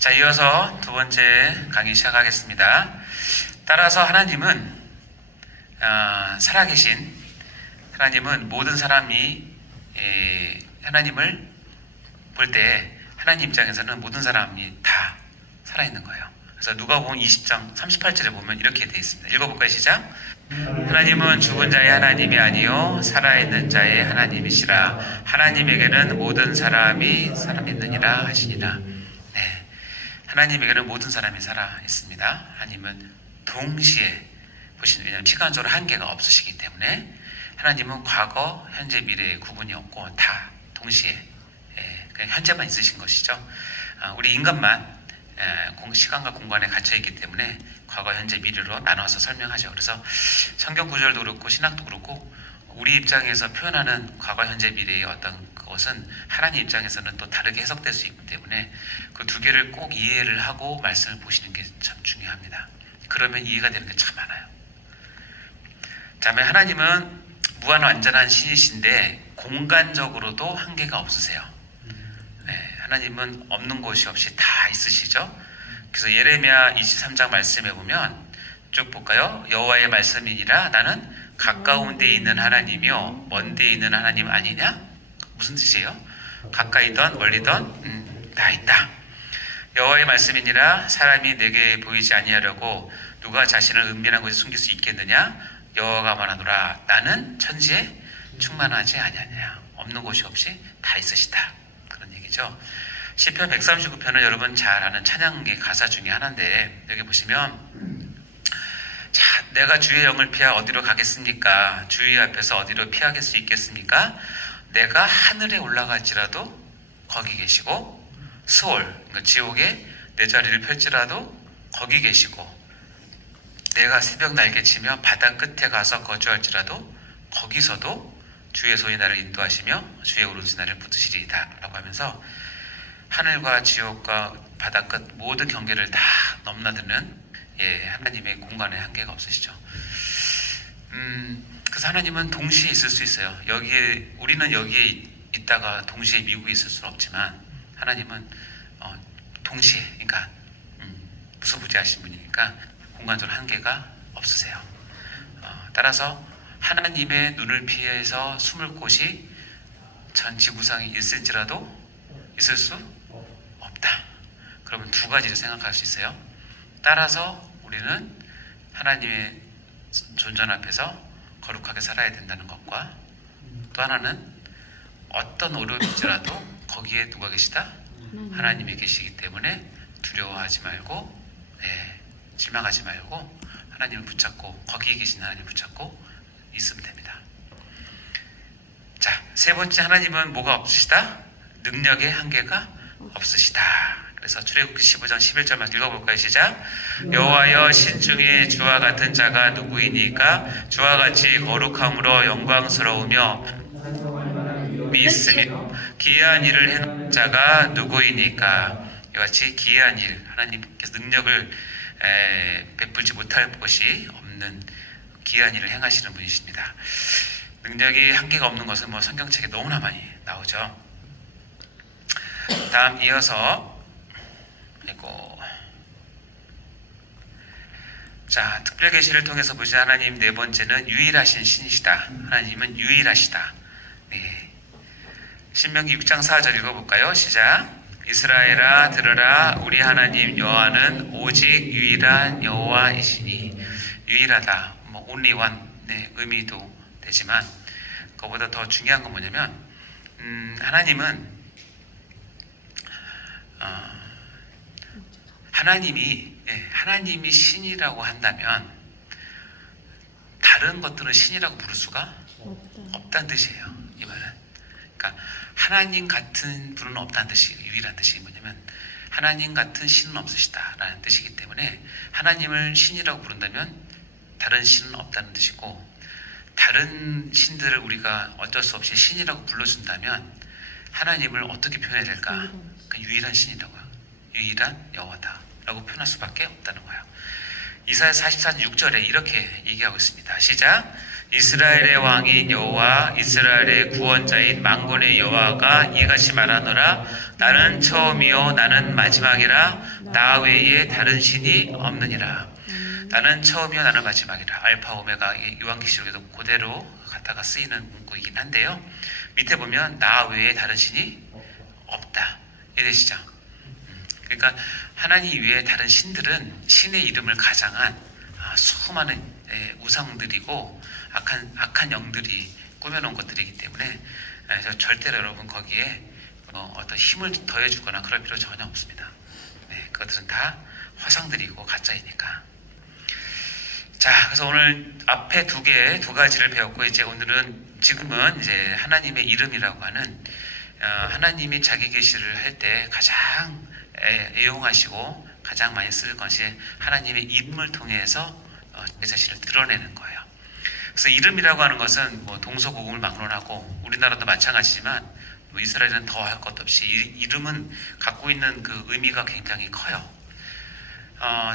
자, 이어서 두 번째 강의 시작하겠습니다. 따라서 하나님은 살아계신 하나님은 모든 사람이 하나님을 볼 때 하나님 입장에서는 모든 사람이 다 살아있는 거예요. 그래서 누가복음 20장 38절에 보면 이렇게 되어 있습니다. 읽어볼까요? 시작. 하나님은 죽은 자의 하나님이 아니요 살아있는 자의 하나님이시라. 하나님에게는 모든 사람이 살아있느니라 하시니라. 네, 하나님에게는 모든 사람이 살아있습니다. 하나님은 동시에 보시는, 왜냐하면 시간적으로 한계가 없으시기 때문에 하나님은 과거, 현재, 미래의 구분이 없고 다 동시에 그냥 현재만 있으신 것이죠. 우리 인간만 시간과 공간에 갇혀있기 때문에 과거, 현재, 미래로 나눠서 설명하죠. 그래서 성경 구절도 그렇고 신학도 그렇고 우리 입장에서 표현하는 과거, 현재, 미래의 어떤 것은 하나님 입장에서는 또 다르게 해석될 수 있기 때문에 그 두 개를 꼭 이해를 하고 말씀을 보시는 게 참 중요합니다. 그러면 이해가 되는 게 참 많아요. 자, 하나님은 무한 완전한 신이신데 공간적으로도 한계가 없으세요. 네, 하나님은 없는 곳이 없이 다 있으시죠. 그래서 예레미야 23장 말씀에 보면 쭉 볼까요? 여호와의 말씀이니라 나는 가까운 데에 있는 하나님이요 먼 데에 있는 하나님 아니냐? 무슨 뜻이에요? 가까이든 멀리든 다 있다. 여호와의 말씀이니라 사람이 내게 보이지 아니하려고 누가 자신을 은밀한 곳에 숨길 수 있겠느냐? 여호와가 말하노라 나는 천지에 충만하지 아니하냐. 없는 곳이 없이 다 있으시다. 그런 얘기죠. 시편 139편은 여러분 잘 아는 찬양의 가사 중에 하나인데 여기 보시면 자, 내가 주의 영을 피하 어디로 가겠습니까? 주의 앞에서 어디로 피하길 수 있겠습니까? 내가 하늘에 올라갈지라도 거기 계시고 스올, 그러니까 지옥에 내 자리를 펼지라도 거기 계시고 내가 새벽 날개치며 바다 끝에 가서 거주할지라도 거기서도 주의 손이 나를 인도하시며 주의 오른손이 나를 붙드시리이다 라고 하면서 하늘과 지옥과 바다 끝 모든 경계를 다 넘나드는 하나님의 공간에 한계가 없으시죠. 그래서 하나님은 동시에 있을 수 있어요. 우리는 여기에 있다가 동시에 미국에 있을 수는 없지만 하나님은 동시에, 그러니까 무소부지하신 분이니까 공간적으로 한계가 없으세요. 따라서 하나님의 눈을 피해서 숨을 곳이 전 지구상에 있을지라도 있을 수 없다. 그러면 두 가지를 생각할 수 있어요. 따라서 우리는 하나님의 존전 앞에서 거룩하게 살아야 된다는 것과 또 하나는 어떤 어려움일지라도 거기에 누가 계시다? 하나님이 계시기 때문에 두려워하지 말고 실망하지 말고 하나님을 붙잡고 거기에 계신 하나님을 붙잡고 있으면 됩니다. 자, 세 번째 하나님은 뭐가 없으시다? 능력의 한계가 없으시다. 그래서 출애굽기 15장 11절만 읽어볼까요? 시작. 여호와여 신중에 주와 같은 자가 누구이니까 주와 같이 거룩함으로 영광스러우며 믿으며 기이한 일을 한 자가 누구이니까. 이같이 기이한 일, 하나님께서 능력을 베풀지 못할 것이 없는 기이한 일을 행하시는 분이십니다. 능력이 한계가 없는 것은 성경책에 너무나 많이 나오죠. 다음 이어서 자, 특별 계시를 통해서 보신 하나님 네 번째는 유일하신 신이시다. 하나님은 유일하시다. 네. 신명기 6장 4절 읽어볼까요? 시작. 이스라엘아 들으라 우리 하나님 여호와는 오직 유일한 여호와이시니. 유일하다, only one 의미도 되지만 그거보다 더 중요한 건 뭐냐면 하나님은 하나님이 신이라고 한다면 다른 것들은 신이라고 부를 수가 없다는 뜻이에요. 이 말은. 그러니까 하나님 같은 분은 없다는 뜻이에요. 유일한 뜻이 뭐냐면 하나님 같은 신은 없으시다라는 뜻이기 때문에 하나님을 신이라고 부른다면 다른 신은 없다는 뜻이고 다른 신들을 우리가 어쩔 수 없이 신이라고 불러준다면 하나님을 어떻게 표현해야 될까? 그 유일한 신이라고요. 유일한 여호와다 라고 표현할 수밖에 없다는 거예요. 이사야 44장 6절에 이렇게 얘기하고 있습니다. 시작. 이스라엘의 왕인 여호와 이스라엘의 구원자인 만군의 여호와가 이같이 말하노라 나는 처음이요 나는 마지막이라 나 외에 다른 신이 없느니라. 나는 처음이요 나는 마지막이라. 알파 오메가, 요한계시록에도 그대로 갖다가 쓰이는 문구이긴 한데요. 밑에 보면 나 외에 다른 신이 없다. 이해되시죠? 그러니까 하나님 외에 다른 신들은 신의 이름을 가장한 수많은 우상들이고 악한 영들이 꾸며놓은 것들이기 때문에 절대로 여러분 거기에 어떤 힘을 더해주거나 그럴 필요 전혀 없습니다. 네, 그것들은 다 화상들이고 가짜이니까. 자, 그래서 오늘 앞에 두 가지를 배웠고, 지금은 이제 하나님의 이름이라고 하는, 하나님이 자기 계시를 할 때 가장 애용하시고 가장 많이 쓸 것이 하나님의 이름을 통해서 내 자신을 드러내는 거예요. 그래서 이름이라고 하는 것은 뭐 동서고금을 막론하고 우리나라도 마찬가지지만 뭐 이스라엘은 더 할 것도 없이 이름은 갖고 있는 그 의미가 굉장히 커요.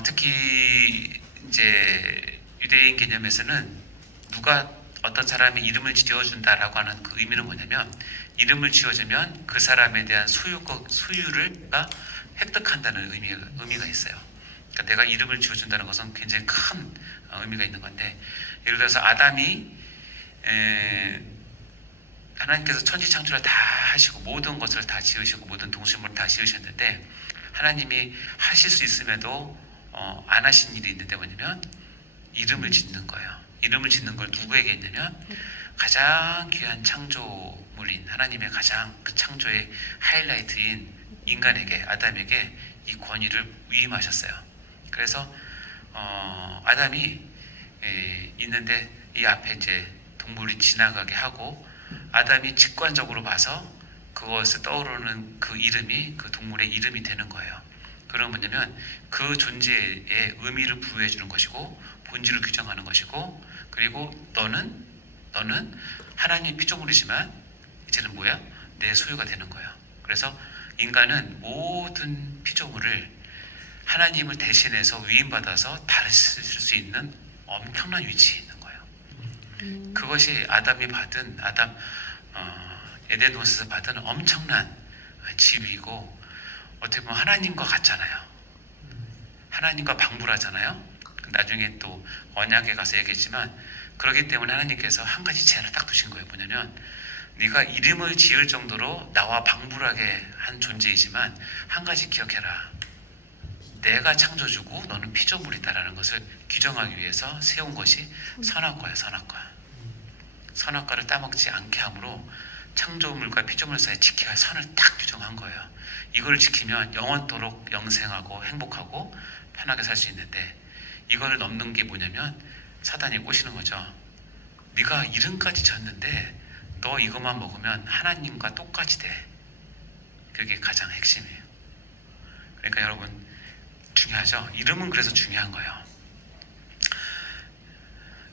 특히 이제 유대인 개념에서는 누가 어떤 사람의 이름을 지어준다라고 하는 그 의미는 뭐냐면 이름을 지어주면 그 사람에 대한 소유를 획득한다는 의미가 있어요. 그러니까 내가 이름을 지어준다는 것은 굉장히 큰 의미가 있는 건데, 예를 들어서 아담이 하나님께서 천지 창조를 다 하시고 모든 것을 다 지으시고 모든 동식물을 다 지으셨는데 하나님이 하실 수 있음에도 안 하신 일이 있는데 뭐냐면 이름을 짓는 거예요. 이름을 짓는 걸 누구에게 했냐면 가장 귀한 창조물인 하나님의 가장 그 창조의 하이라이트인 인간에게, 아담에게 이 권위를 위임하셨어요. 그래서 아담이 있는데 이 앞에 이제 동물이 지나가게 하고 아담이 직관적으로 봐서 그것을 떠오르는 그 이름이 그 동물의 이름이 되는 거예요. 그럼 뭐냐면 그 존재에 의미를 부여해 주는 것이고 본질을 규정하는 것이고, 그리고 너는 하나님의 피조물이지만 이제는 뭐야? 내 소유가 되는 거예요. 그래서 인간은 모든 피조물을 하나님을 대신해서 위임받아서 다스릴 수 있는 엄청난 위치에 있는 거예요. 그것이 아담이 받은 에덴 동산에서 받은 엄청난 지위이고, 어떻게 보면 하나님과 같잖아요. 하나님과 방불하잖아요. 나중에 또 언약에 가서 얘기했지만, 그렇기 때문에 하나님께서 한 가지 제안을 딱 두신 거예요. 뭐냐면 네가 이름을 지을 정도로 나와 방불하게 한 존재이지만 한 가지 기억해라. 내가 창조주고 너는 피조물이다라는 것을 규정하기 위해서 세운 것이 선악과예요. 선악과. 선악과를 따먹지 않게 함으로 창조물과 피조물 사이에 지켜야 할 선을 딱 규정한 거예요. 이걸 지키면 영원토록 영생하고 행복하고 편하게 살 수 있는데, 이걸 넘는 게 뭐냐면 사단이 꼬시는 거죠. 네가 이름까지 졌는데 너 이것만 먹으면 하나님과 똑같이 돼. 그게 가장 핵심이에요. 그러니까 여러분 중요하죠. 이름은 그래서 중요한 거예요.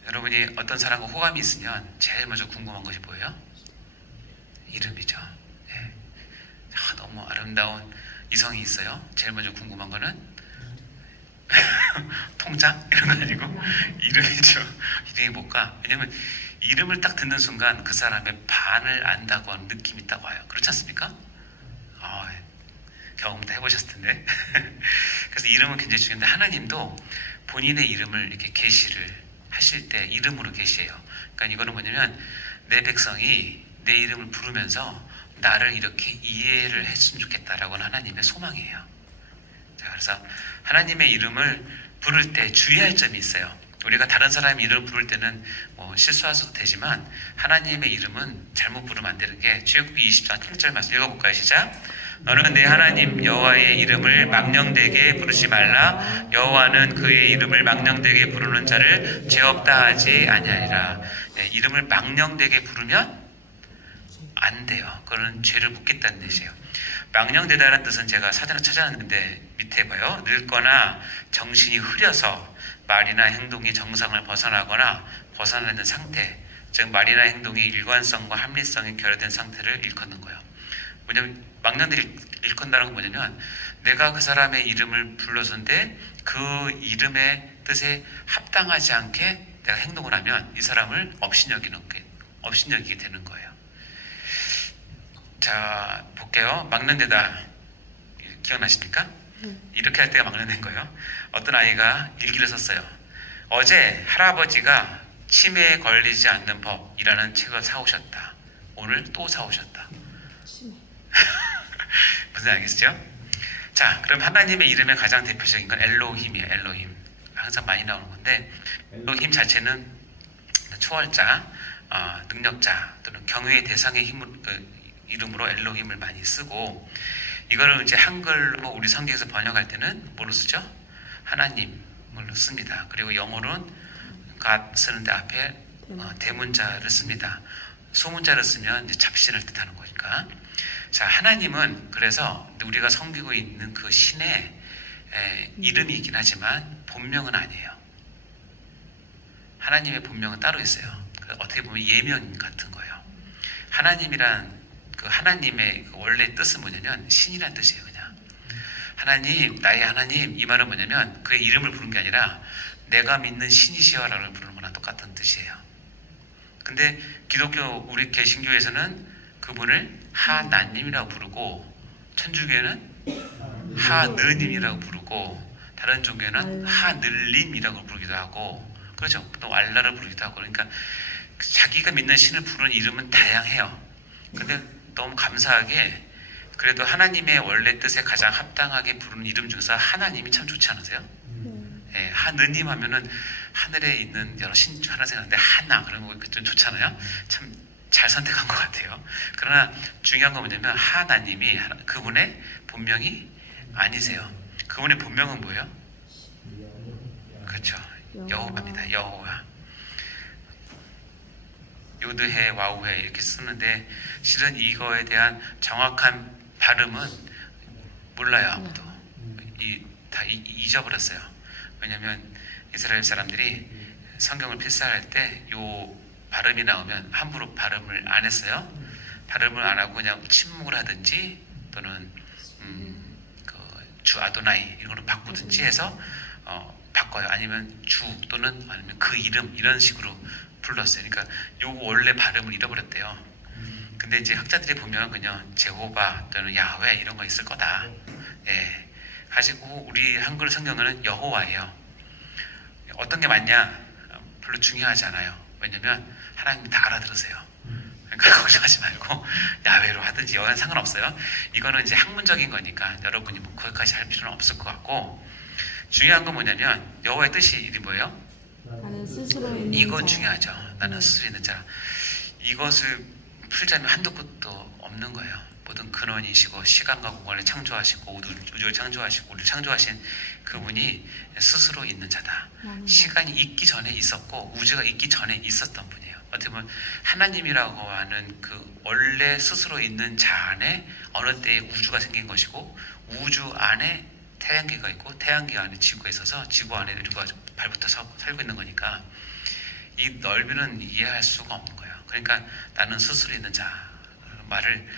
여러분이 어떤 사람과 호감이 있으면 제일 먼저 궁금한 것이 뭐예요? 이름이죠. 네. 너무 아름다운 이성이 있어요. 제일 먼저 궁금한 거는 통장? 이런 거 아니고 이름이죠. 이름이 뭘까? 왜냐면 이름을 딱 듣는 순간 그 사람의 반을 안다고 하는 느낌이 딱 와요. 그렇지 않습니까? 경험 다 해보셨을 텐데. 그래서 이름은 굉장히 중요한데, 하나님도 본인의 이름을 이렇게 계시를 하실 때 이름으로 계시해요. 그러니까 이거는 뭐냐면 내 백성이 내 이름을 부르면서 나를 이렇게 이해를 했으면 좋겠다라고 하는 하나님의 소망이에요. 자, 그래서 하나님의 이름을 부를 때 주의할 점이 있어요. 우리가 다른 사람의 이름을 부를 때는 뭐 실수해서도 되지만 하나님의 이름은 잘못 부르면 안 되는 게 출애굽기 20장 7절 말씀 읽어볼까요? 시작. 너는 내 하나님 여호와의 이름을 망령되게 부르지 말라. 여호와는 그의 이름을 망령되게 부르는 자를 죄 없다 하지 아니하리라. 네, 이름을 망령되게 부르면 안 돼요. 그거는 죄를 묻겠다는 뜻이에요. 망령되다라는 뜻은 제가 사전을 찾아놨는데 밑에 봐요. 늙거나 정신이 흐려서 말이나 행동이 정상을 벗어나거나 벗어나는 상태, 즉 말이나 행동이 일관성과 합리성이 결여된 상태를 일컫는 거예요. 뭐냐면 망령들이 일컫는다는 건 뭐냐면 내가 그 사람의 이름을 불러줬는데 그 이름의 뜻에 합당하지 않게 내가 행동을 하면 이 사람을 업신여기게 되는 거예요. 자, 볼게요. 막는 데다. 기억나십니까? 이렇게 할 때가 막는 데인 거예요. 어떤 아이가 일기를 썼어요. 어제 할아버지가 치매에 걸리지 않는 법이라는 책을 사오셨다. 오늘 또 사오셨다. 무슨 알겠죠? 자, 그럼 하나님의 이름의 가장 대표적인 건 엘로힘이에요. 엘로힘. 항상 많이 나오는 건데, 엘로힘 자체는 초월자, 능력자 또는 경외의 대상의 이름으로 엘로힘을 많이 쓰고, 이거를 이제 한글로 우리 성경에서 번역할 때는 뭐로 쓰죠? 하나님을 씁니다. 그리고 영어로는 God 쓰는데 앞에 대문자를 씁니다. 소문자를 쓰면 이제 잡신을 뜻하는 거니까. 자, 하나님은 그래서 우리가 섬기고 있는 그 신의 이름이 있긴 하지만 본명은 아니에요. 하나님의 본명은 따로 있어요. 어떻게 보면 예명 같은 거예요. 하나님이란 그 하나님의 그 원래 뜻은 뭐냐면 신이란 뜻이에요. 그냥 하나님, 나의 하나님, 이 말은 뭐냐면 그의 이름을 부른 게 아니라 내가 믿는 신이시여라를 부르는 거나 똑같은 뜻이에요. 근데 기독교 우리 개신교에서는 그분을 하나님이라고 부르고, 천주교에는 하느님이라고 부르고, 다른 종교에는 하늘님이라고 부르기도 하고, 그렇죠? 또 알라를 부르기도 하고. 그러니까 자기가 믿는 신을 부르는 이름은 다양해요. 근데 너무 감사하게 그래도 하나님의 원래 뜻에 가장 합당하게 부르는 이름 중에서 하나님이 참 좋지 않으세요? 예, 하느님 하면은 하늘에 있는 여러 신 중 하나 생각하는데 하나 그런 거 좀 좋잖아요. 참 잘 선택한 것 같아요. 그러나 중요한 건 뭐냐면 하나님이 그분의 본명이 아니세요. 그분의 본명은 뭐예요? 그렇죠. 여호와입니다. 여호와. 요드해, 와우해 이렇게 쓰는데 실은 이거에 대한 정확한 발음은 몰라요. 아무도. 다 잊어버렸어요. 왜냐하면 이스라엘 사람들이 성경을 필사할 때 요 발음이 나오면 함부로 발음을 안 했어요. 발음을 안 하고 그냥 침묵을 하든지 또는 주 아도나이 이걸로 바꾸든지 해서 바꿔요. 아니면 주 또는 아니면 그 이름 이런 식으로 불렀어요. 그러니까 요거 원래 발음을 잃어버렸대요. 근데 이제 학자들이 보면 그냥 제호바 또는 야훼 이런 거 있을 거다. 예. 가지고 우리 한글 성경에는 여호와예요. 어떤 게 맞냐? 별로 중요하지 않아요. 왜냐면 하나님이 다 알아들으세요. 그러니까 걱정하지 말고 야훼로 하든지 여간 상관없어요. 이거는 이제 학문적인 거니까 여러분이 뭐 거기까지 할 필요는 없을 것 같고, 중요한 건 뭐냐면 여호와의 뜻이 이름이 뭐예요? 나는 스스로 있는 이건 자. 중요하죠. 나는 스스로 있는 자. 이것을 풀자면 한도 끝도 없는 거예요. 모든 근원이시고 시간과 공간을 창조하시고 우주를 창조하시고 우리를 창조하신 그분이 스스로 있는 자다. 시간이 있기 전에 있었고 우주가 있기 전에 있었던 분이에요. 어떻게 보면 하나님이라고 하는 그 원래 스스로 있는 자 안에 어느 때에 우주가 생긴 것이고, 우주 안에 태양계가 있고 태양계 안에 지구가 있어서 지구 안에 우리가 발부터 살고 있는 거니까 이 넓이는 이해할 수가 없는 거예요. 그러니까 나는 스스로 있는 자 말을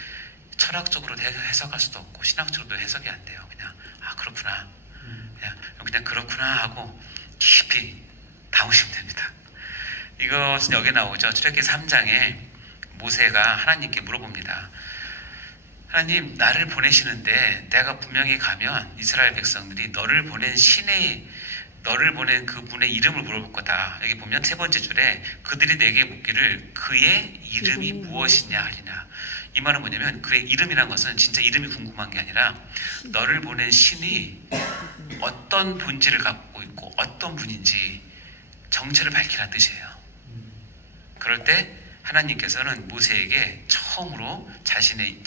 철학적으로 해석할 수도 없고 신학적으로도 해석이 안 돼요. 그냥 그렇구나, 그냥 그렇구나 하고 깊이 담으시면 됩니다. 이것은 여기 나오죠. 출애굽기 3장에 모세가 하나님께 물어봅니다. 하나님, 나를 보내시는데 내가 분명히 가면 이스라엘 백성들이 너를 보낸 그분의 이름을 물어볼 거다. 여기 보면 세 번째 줄에 그들이 내게 묻기를 그의 이름이 무엇이냐 하리나. 이 말은 뭐냐면 그의 이름이란 것은 진짜 이름이 궁금한 게 아니라 너를 보낸 신이 어떤 본질을 갖고 있고 어떤 분인지 정체를 밝히라는 뜻이에요. 그럴 때 하나님께서는 모세에게 처음으로 자신의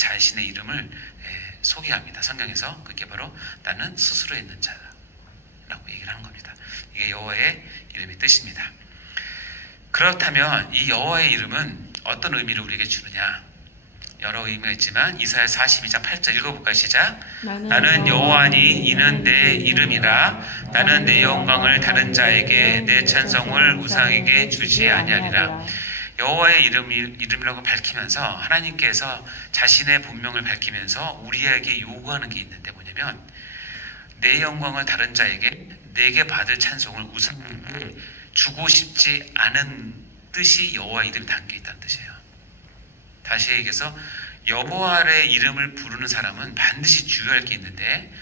이름을 소개합니다. 성경에서 그게 바로 나는 스스로 있는 자라고 얘기를 하는 겁니다. 이게 여호와의 이름의 뜻입니다. 그렇다면 이 여호와의 이름은 어떤 의미를 우리에게 주느냐? 여러 의미가 있지만 이사야 42장 8절 읽어볼까요? 시작. 나는 여호와니 이는 내 이름이라. 나는 내 영광을 다른 자에게 내 찬송을 우상에게 주지 아니하리라. 여호와의 이름이라고 밝히면서 하나님께서 자신의 본명을 밝히면서 우리에게 요구하는 게 있는데 뭐냐면 내 영광을 다른 자에게 내게 받을 찬송을 우상에게 주고 싶지 않은 뜻이 여호와의 이름에 담겨 있다는 뜻이에요. 다시 얘기해서 여호와의 이름을 부르는 사람은 반드시 주의할 게 있는데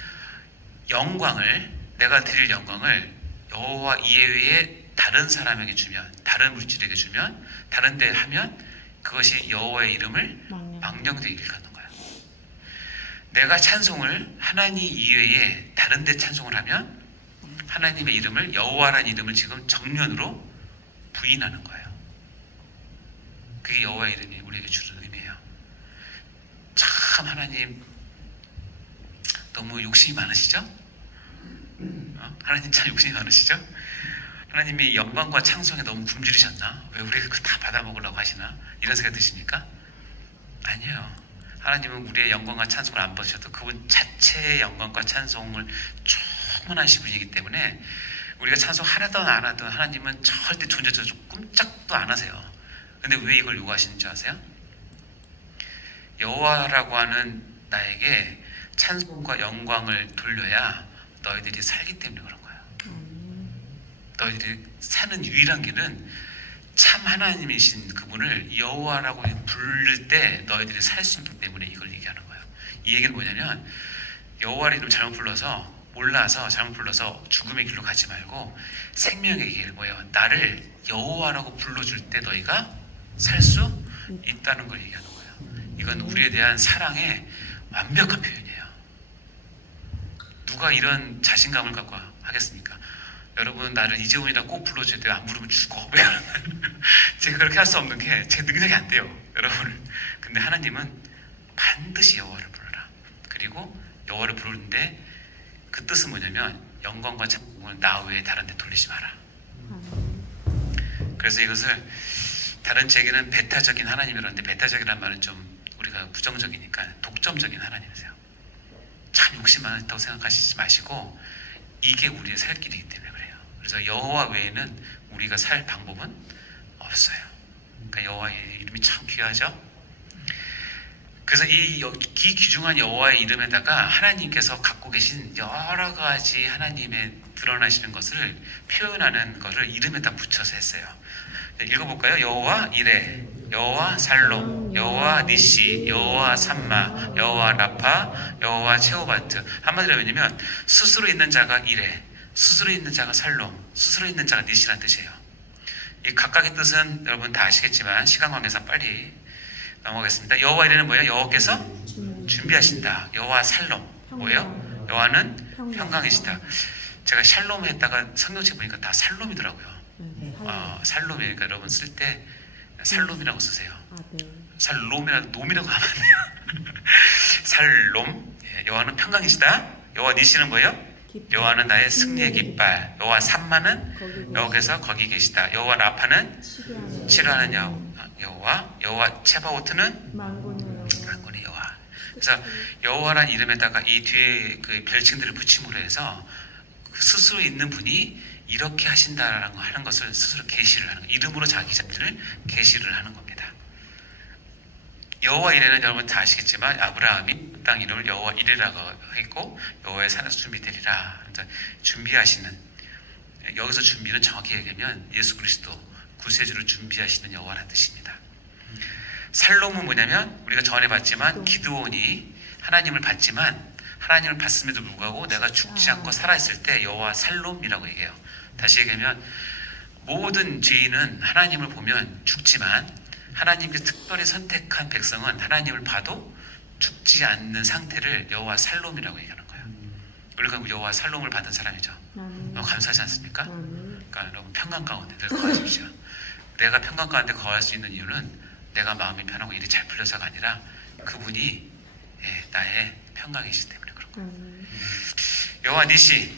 영광을 내가 드릴 영광을 여호와 이외에 다른 사람에게 주면 다른 물질에게 주면 다른 데 하면 그것이 여호와의 이름을 망령되게 일컫는 거야. 내가 찬송을 하나님 이외에 다른 데 찬송을 하면 하나님의 이름을 여호와라는 이름을 지금 정면으로 부인하는 거예요. 그게 여호와의 이름이 우리에게 주는 의미예요. 참 하나님 너무 욕심이 많으시죠? 하나님 참 욕심이 많으시죠? 하나님이 영광과 창성에 너무 굶주리셨나? 왜 우리가 그거 다 받아먹으려고 하시나? 이런 생각 드십니까? 아니에요. 하나님은 우리의 영광과 찬송을 안 받으셔도 그분 자체의 영광과 찬송을 충만하신 분이기 때문에 우리가 찬송 하나도 안 하든 하나님은 절대 존재조차 꿈짝도 안 하세요. 근데 왜 이걸 요구하시는 줄 아세요? 여호와라고 하는 나에게 찬송과 영광을 돌려야 너희들이 살기 때문에 그런 거예요. 너희들이 사는 유일한 길은 참 하나님이신 그분을 여호와라고 부를 때 너희들이 살 수 있기 때문에 이걸 얘기하는 거예요. 이 얘기는 뭐냐면 여호와를 이름 잘못 불러서 몰라서 잘못 불러서 죽음의 길로 가지 말고 생명의 길 뭐예요? 나를 여호와라고 불러줄 때 너희가 살 수 있다는 걸 얘기하는 거예요. 이건 우리에 대한 사랑의 완벽한 표현이에요. 누가 이런 자신감을 갖고 하겠습니까? 여러분 나를 이재훈이라고 꼭 불러줘야 돼요. 안 부르면 죽어. 제가 그렇게 할 수 없는 게 제 능력이 안 돼요. 여러분. 근데 하나님은 반드시 여호와를 불러라. 그리고 여호와를 부르는데 그 뜻은 뭐냐면 영광과 찬송을 나 외에 다른 데 돌리지 마라. 그래서 이것을 다른 책에는 배타적인 하나님이라는데 배타적이라는 말은 좀 우리가 부정적이니까 독점적인 하나님이세요. 참 욕심 많다고 생각하시지 마시고 이게 우리의 살 길이기 때문에 그래요. 그래서 여호와 외에는 우리가 살 방법은 없어요. 그러니까 여호와의 이름이 참 귀하죠. 그래서 이 귀중한 여호와의 이름에다가 하나님께서 갖고 계신 여러 가지 하나님의 드러나시는 것을 표현하는 것을 이름에다 붙여서 했어요. 읽어볼까요? 여호와 이레, 여호와 살롬, 여호와 니시, 여호와 삼마, 여호와 라파, 여호와 체오바트. 한마디로 왜냐면 스스로 있는 자가 이레, 스스로 있는 자가 살롬, 스스로 있는 자가 니시라는 뜻이에요. 이 각각의 뜻은 여러분 다 아시겠지만 시간 관계상 빨리 넘어가겠습니다. 여호와 이레는 뭐예요? 여호와께서 준비하신다. 여호와 살롬 뭐예요? 여호와는 평강이시다. 제가 샬롬 했다가 성경책 보니까 다 살롬이더라고요. 살롬이니까 여러분 쓸 때 살롬이라고 쓰세요. 살롬이라고 놈이라고 하면 안 돼요. 살롬. 여호와는 평강이시다. 여호와 니시는 뭐예요? 여호와는 나의 승리의 깃발. 여호와 삼마는 여호와께서 거기 계시다. 여호와 라파는 치료하는 여호와. 여호와 체바오트는 만군의 여호와. 그래서 여호와란 이름에다가 이 뒤에 그 별칭들을 붙임으로 해서 스스로 있는 분이 이렇게 하신다라는 하는 것을 스스로 계시를 하는 거예요. 이름으로 자기 자신을 계시를 하는 겁니다. 여호와 이레는 여러분 다 아시겠지만 아브라함이 땅 이름을 여호와 이레라고 했고 여호와의 산에서 준비되리라. 준비하시는 여기서 준비는 정확히 얘기하면 예수 그리스도 구세주를 준비하시는 여호와라는 뜻입니다. 살롬은 뭐냐면 우리가 전에 봤지만 기드온이 하나님을 봤지만 하나님을 봤음에도 불구하고 내가 죽지 않고 살아있을 때 여호와 살롬이라고 얘기해요. 다시 얘기하면 모든 죄인은 하나님을 보면 죽지만 하나님께서 특별히 선택한 백성은 하나님을 봐도 죽지 않는 상태를 여호와 살롬이라고 얘기하는 거예요. 우리가 여호와 살롬을 받은 사람이죠. 너무 감사하지 않습니까? 그러니까 여러분 평강 가운데 늘 거하십시오. 내가 평강 가운데 거할 수 있는 이유는 내가 마음이 편하고 일이 잘 풀려서가 아니라 그분이 나의 평강이시기 때문에 그런 거예요. 여호와 니시,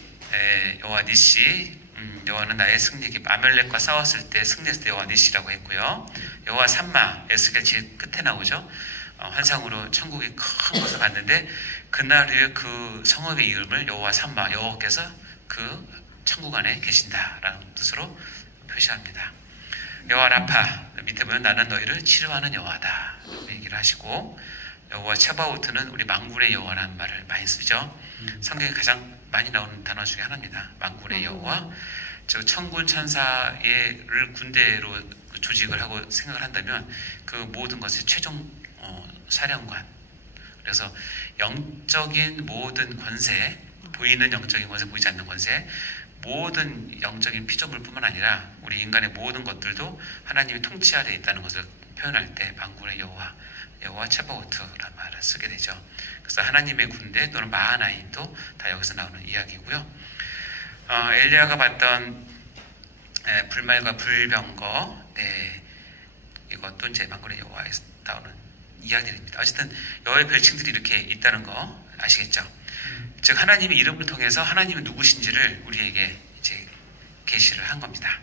여호와 니시, 여호와는 나의 승리기. 아멜렉과 싸웠을 때 승리했을 때 여호와 니시라고 했고요. 여호와 삼마, 에스겔 제일 끝에 나오죠. 환상으로 천국이 큰 곳을 갔는데 그날 위에 그 성읍의 이름을 여호와 삼마, 여호와께서 그 천국 안에 계신다라는 뜻으로 표시합니다. 여호와 라파, 밑에 보면 나는 너희를 치료하는 여호와다 얘기를 하시고, 여호와 체바오트는 우리 만군의 여호와라는 말을 많이 쓰죠. 성경에 가장 많이 나오는 단어 중에 하나입니다. 만군의 여호와. 저 천군 천사를 군대로 조직을 하고 생각을 한다면 그 모든 것의 최종 사령관. 그래서 영적인 모든 권세, 보이는 영적인 권세, 보이지 않는 권세, 모든 영적인 피조물뿐만 아니라 우리 인간의 모든 것들도 하나님이 통치 아래에 있다는 것을 표현할 때 만군의 여호와 체바오트라는 말을 쓰게 되죠. 그래서 하나님의 군대 또는 마하나임도 다 여기서 나오는 이야기고요. 엘리야가 봤던 불말과 불병거, 이것도 이제 만군의 여호와에서 나오는 이야기들입니다. 어쨌든 여호와의 별칭들이 이렇게 있다는 거 아시겠죠? 즉 하나님의 이름을 통해서 하나님은 누구신지를 우리에게 이제 계시를 한 겁니다.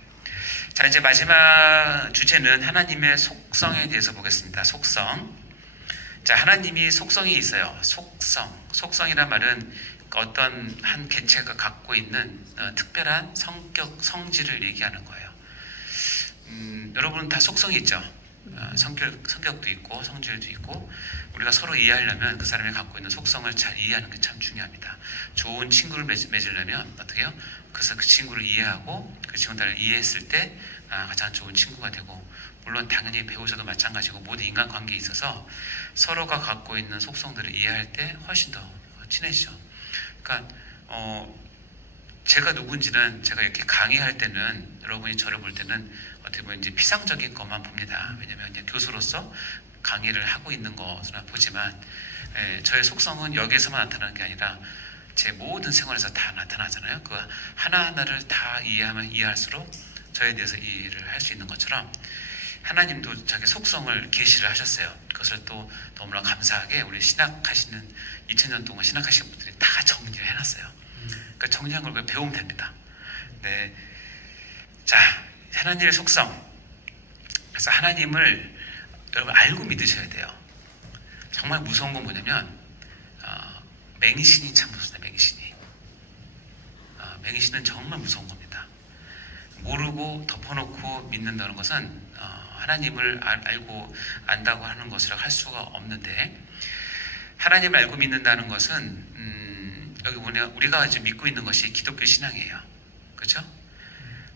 자, 이제 마지막 주제는 하나님의 속성에 대해서 보겠습니다. 속성. 자, 하나님이 속성이 있어요. 속성이란 말은 어떤 한 개체가 갖고 있는 특별한 성질을 얘기하는 거예요. 여러분 다 속성이 있죠. 성격도 있고 성질도 있고, 우리가 서로 이해하려면 그 사람이 갖고 있는 속성을 잘 이해하는 게 참 중요합니다. 좋은 친구를 맺으려면 어떻게 해요? 그래서 그 친구를 이해하고 그 친구를 이해했을 때 가장 좋은 친구가 되고, 물론 당연히 배우자도 마찬가지고 모든 인간관계에 있어서 서로가 갖고 있는 속성들을 이해할 때 훨씬 더 친해지죠. 그러니까 제가 누군지는 제가 이렇게 강의할 때는, 여러분이 저를 볼 때는 어떻게 보면 이제 피상적인 것만 봅니다. 왜냐하면 이제 교수로서 강의를 하고 있는 것으로 보지만, 저의 속성은 여기에서만 나타나는 게 아니라 제 모든 생활에서 다 나타나잖아요. 그 하나하나를 다 이해하면 이해할수록 저에 대해서 이해를 할 수 있는 것처럼 하나님도 자기 속성을 계시를 하셨어요. 그것을 또 너무나 감사하게 우리 신학하시는 2000년 동안 신학하시는 분들이 다 정리를 해놨어요. 그러니까 정리한 걸 배우면 됩니다. 네. 자, 하나님의 속성. 그래서 하나님을 여러분 알고 믿으셔야 돼요. 정말 무서운 건 뭐냐면 맹신이 참 무섭습니다. 맹신은 정말 무서운 겁니다. 모르고 덮어놓고 믿는다는 것은 하나님을 알고 안다고 하는 것이라고 할 수가 없는데, 하나님을 알고 믿는다는 것은 여기 보면 우리가 지금 믿고 있는 것이 기독교 신앙이에요. 그렇죠?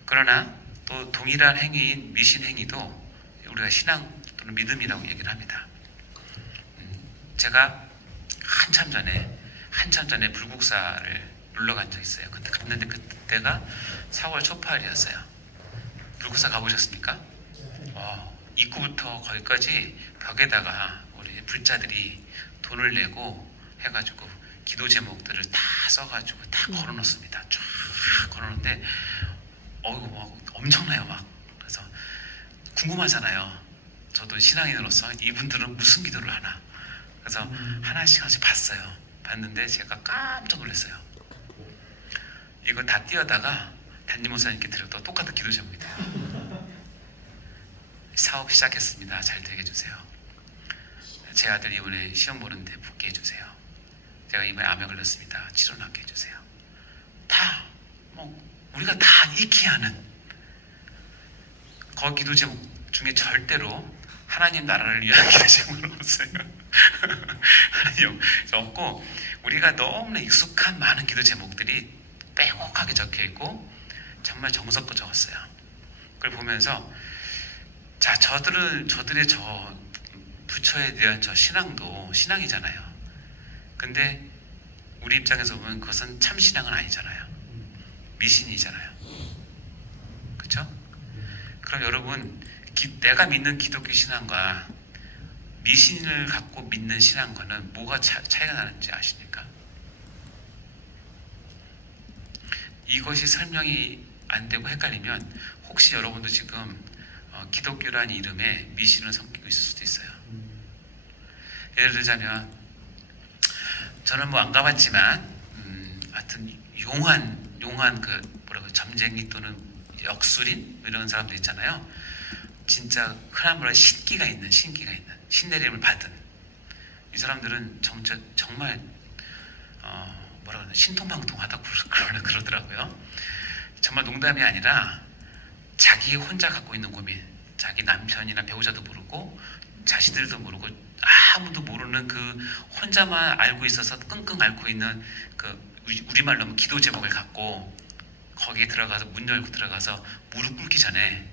그러나 또 동일한 행위인 미신 행위도 우리가 신앙 또는 믿음이라고 얘기를 합니다. 제가 한참 전에 불국사를 놀러 간 적이 있어요. 그때 갔는데 그때가 4월 초팔이었어요. 불국사 가보셨습니까? 입구부터 거기까지 벽에다가 우리 불자들이 돈을 내고 해가지고 기도 제목들을 다 써가지고 다 걸어놓습니다. 쫙 걸어놓는데 엄청나요. 막. 그래서 궁금하잖아요. 저도 신앙인으로서 이분들은 무슨 기도를 하나. 그래서 하나씩 봤어요. 봤는데 제가 깜짝 놀랐어요. 이거 다 띄어다가 담임 목사님께 드려도 똑같은 기도 제목이 돼요. 사업 시작했습니다. 잘 되게 해주세요. 제 아들이 이번에 시험 보는데 붙게 해주세요. 제가 이번에 암에 걸렸습니다. 치료 낫게 해주세요. 다 우리가 다 익히 하는 그 기도 제목 중에 절대로 하나님 나라를 위한 기도 제목은 없어요. 하나님 없고, 우리가 너무나 익숙한 많은 기도 제목들이 빼곡하게 적혀있고 정말 정석껏 적었어요. 그걸 보면서 자, 저들의 저 부처에 대한 저 신앙도 신앙이잖아요. 근데 우리 입장에서 보면 그것은 참 신앙은 아니잖아요. 미신이잖아요. 그렇죠? 그럼 여러분, 내가 믿는 기독교 신앙과 미신을 갖고 믿는 신앙과는 뭐가 차이가 나는지 아십니까? 이것이 설명이 안 되고 헷갈리면 혹시 여러분도 지금 기독교라는 이름에 미신을 섬기고 있을 수도 있어요. 예를 들자면, 저는 안 가봤지만 하여튼 용한 점쟁이 또는 역술인 이런 사람들 있잖아요. 진짜 흔한 말로 신기가 있는 신내림을 받은 이 사람들은 정말 신통방통하다고 그러더라고요. 정말 농담이 아니라 자기 혼자 갖고 있는 고민, 자기 남편이나 배우자도 모르고 자식들도 모르고 아무도 모르는 그 혼자만 알고 있어서 끙끙 앓고 있는 그 우리말로 하면 기도 제목을 갖고 거기에 들어가서 문 열고 들어가서 무릎 꿇기 전에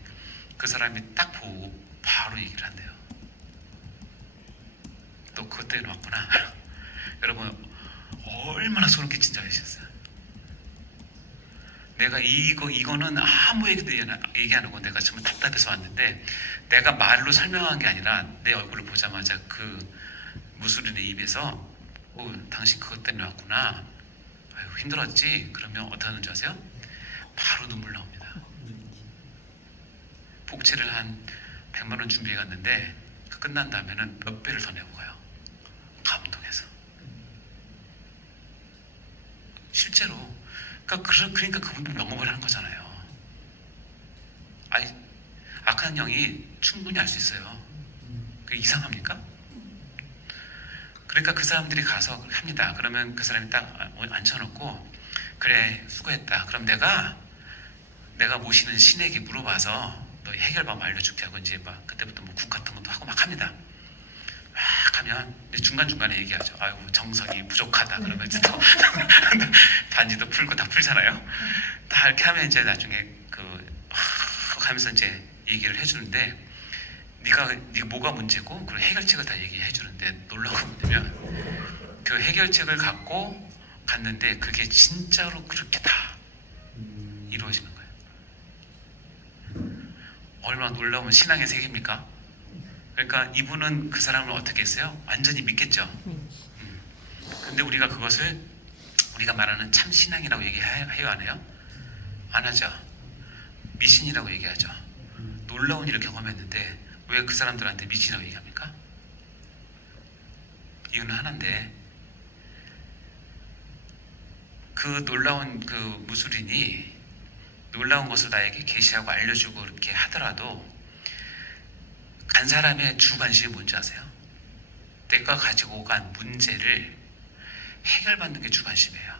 그 사람이 딱 보고 바로 얘기를 한대요. 또 그것 때문에 왔구나. 여러분, 얼마나 소름 끼친 줄 아시겠어요? 내가 이거는 아무 얘기도 얘기 안 하고 내가 정말 답답해서 왔는데, 내가 말로 설명한 게 아니라 내 얼굴을 보자마자 그 무술인의 입에서 당신 그것 때문에 왔구나. 아유, 힘들었지? 그러면 어떻게 하는지 아세요? 바로 눈물 나옵니다. 복채를 한 100만 원 준비해 갔는데 그 끝난 다음에는 몇 배를 더 내고 가요. 감동해서. 실제로. 그러니까 그분도 영업을 하는 거잖아요. 악한 영이 충분히 알 수 있어요. 그게 이상합니까? 그러니까 그 사람들이 가서 합니다. 그러면 그 사람이 딱 앉혀놓고, 그래, 수고했다. 그럼 내가 모시는 신에게 물어봐서 너희 해결방 알려줄게 하고, 이제 막 그때부터 뭐 국 같은 것도 하고 막 합니다. 막 하면 중간중간에 얘기하죠. 아이고, 정성이 부족하다. 그러면 이제 또 반지도 풀고 다 풀잖아요. 다 이렇게 하면 이제 나중에 하면서 이제 얘기를 해주는데, 네가 뭐가 문제고, 그리고 해결책을 다 얘기해 주는데, 놀라운 건 뭐냐면 그 해결책을 갖고 갔는데 그게 진짜로 그렇게 다 이루어지는 거예요. 얼마나 놀라운 신앙의 세계입니까? 그러니까 이분은 그 사람을 어떻게 했어요? 완전히 믿겠죠. 근데 우리가 그것을 우리가 말하는 참 신앙이라고 얘기해요, 안 해요? 안 하죠. 미신이라고 얘기하죠. 놀라운 일을 경험했는데 왜 그 사람들한테 미신이라고 얘기합니까? 이유는 하나인데, 그 놀라운 그 무술인이 놀라운 것을 나에게 계시하고 알려주고 이렇게 하더라도 간 사람의 주 관심이 뭔지 아세요? 내가 가지고 간 문제를 해결받는 게 주 관심이에요.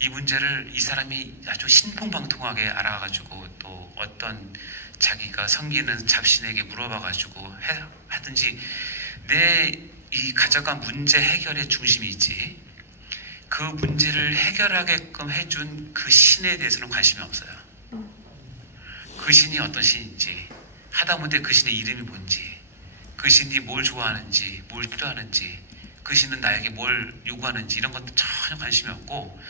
이 문제를 이 사람이 아주 신풍방통하게 알아가지고 또 어떤 자기가 섬기는 잡신에게 물어봐가지고 하든지, 내 이 가져간 문제 해결의 중심이 있지, 그 문제를 해결하게끔 해준 그 신에 대해서는 관심이 없어요. 그 신이 어떤 신인지, 하다못해 그 신의 이름이 뭔지, 그 신이 뭘 좋아하는지, 뭘 필요하는지, 그 신은 나에게 뭘 요구하는지, 이런 것도 전혀 관심이 없고,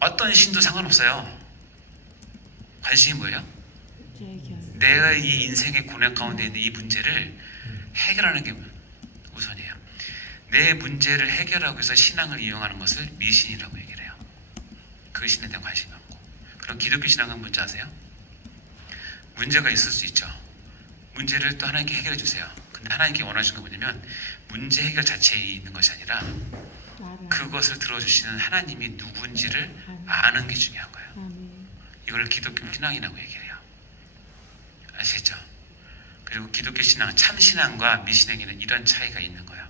어떤 신도 상관없어요. 관심이 뭐예요? 내가 이 인생의 고뇌 가운데 있는 이 문제를 해결하는 게 우선이에요. 내 문제를 해결하기 위해서 신앙을 이용하는 것을 미신이라고 얘기를 해요. 그 신에 대한 관심이 없고. 그럼 기독교 신앙은 뭔지 아세요? 문제가 있을 수 있죠. 문제를 또 하나님께 해결해 주세요. 근데 하나님께 원하시는 게 뭐냐면 문제 해결 자체에 있는 것이 아니라 그것을 들어주시는 하나님이 누군지를 아는 게 중요한 거예요. 이걸 기독교 신앙이라고 얘기해요. 아시겠죠? 그리고 기독교 신앙, 참 신앙과 미신에게는 이런 차이가 있는 거예요.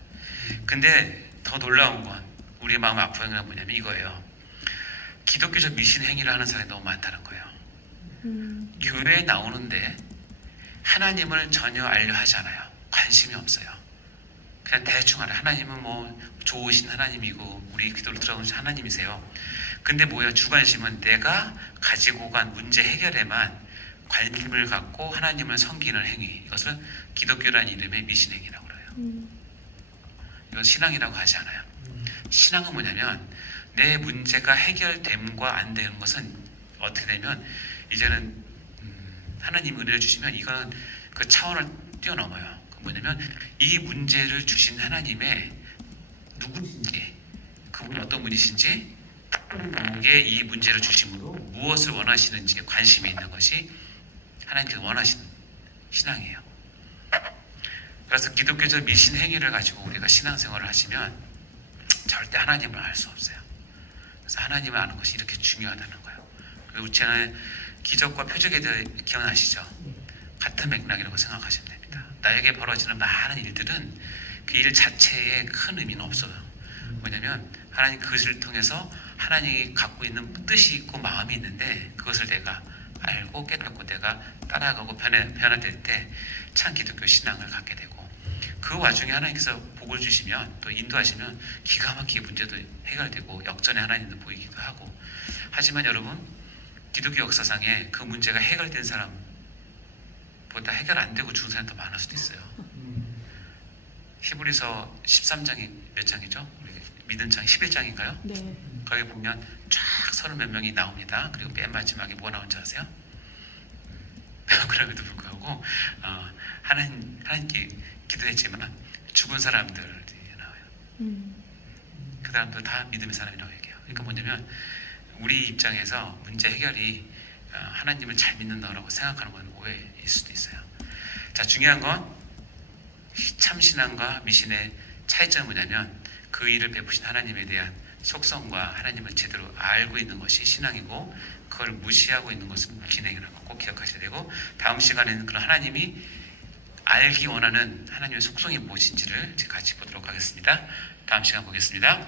근데 더 놀라운 건, 우리의 마음 아픈 건 뭐냐면 이거예요. 기독교적 미신 행위를 하는 사람이 너무 많다는 거예요. 교회에 나오는데 하나님을 전혀 알려 하지 않아요. 관심이 없어요. 그냥 대충 알아요. 하나님은 뭐 좋으신 하나님이고 우리 기도를 들어오신 하나님이세요. 근데 뭐예요? 주관심은 내가 가지고 간 문제 해결에만 관심을 갖고 하나님을 섬기는 행위. 이것을 기독교라는 이름의 미신행위라고 그래요. 이건 신앙이라고 하지 않아요. 신앙은 뭐냐면 내 문제가 해결됨과 안 되는 것은 어떻게 되면 이제는 하나님 은혜를 주시면 이거는 그 차원을 뛰어넘어요. 뭐냐면 이 문제를 주신 하나님의 누구인지, 그분이 어떤 분이신지, 누구에게 이 문제를 주심으로 무엇을 원하시는지 관심이 있는 것이 하나님께서 원하시는 신앙이에요. 그래서 기독교적 미신 행위를 가지고 우리가 신앙생활을 하시면 절대 하나님을 알 수 없어요. 그래서 하나님을 아는 것이 이렇게 중요하다는 거예요. 그리고 우체는 기적과 표적에 대해 기억나시죠? 같은 맥락이라고 생각하시면 됩니다. 나에게 벌어지는 많은 일들은 그 일 자체에 큰 의미는 없어요. 뭐냐면 하나님 그것을 통해서 하나님이 갖고 있는 뜻이 있고 마음이 있는데 그것을 내가 알고 깨닫고 내가 따라가고 변화될 때 참 기독교 신앙을 갖게 되고, 그 와중에 하나님께서 복을 주시면 또 인도하시면 기가 막히게 문제도 해결되고 역전의 하나님도 보이기도 하고. 하지만 여러분, 기독교 역사상에 그 문제가 해결된 사람보다 해결 안 되고 죽은 사람이 더 많을 수도 있어요. 히브리서 13장이 몇 장이죠? 우리 믿음장 11장인가요? 네. 거기 보면 쫙 서른 몇 명이 나옵니다. 그리고 맨 마지막에 뭐가 나온지 아세요? 그럼에도 불구하고 하나님께 기도했지만 죽은 사람들이 나와요. 그 사람들 다 믿음의 사람이라고 얘기해요. 그러니까 뭐냐면 우리 입장에서 문제 해결이 하나님을 잘 믿는다고 생각하는 건 오해일 수도 있어요. 자, 중요한 건 참신앙과 미신의 차이점은 뭐냐면 그 일을 베푸신 하나님에 대한 속성과 하나님을 제대로 알고 있는 것이 신앙이고 그걸 무시하고 있는 것은 무신앙이라는 거 꼭 기억하셔야 되고, 다음 시간에는 그런 하나님이 알기 원하는 하나님의 속성이 무엇인지를 같이 보도록 하겠습니다. 다음 시간 보겠습니다.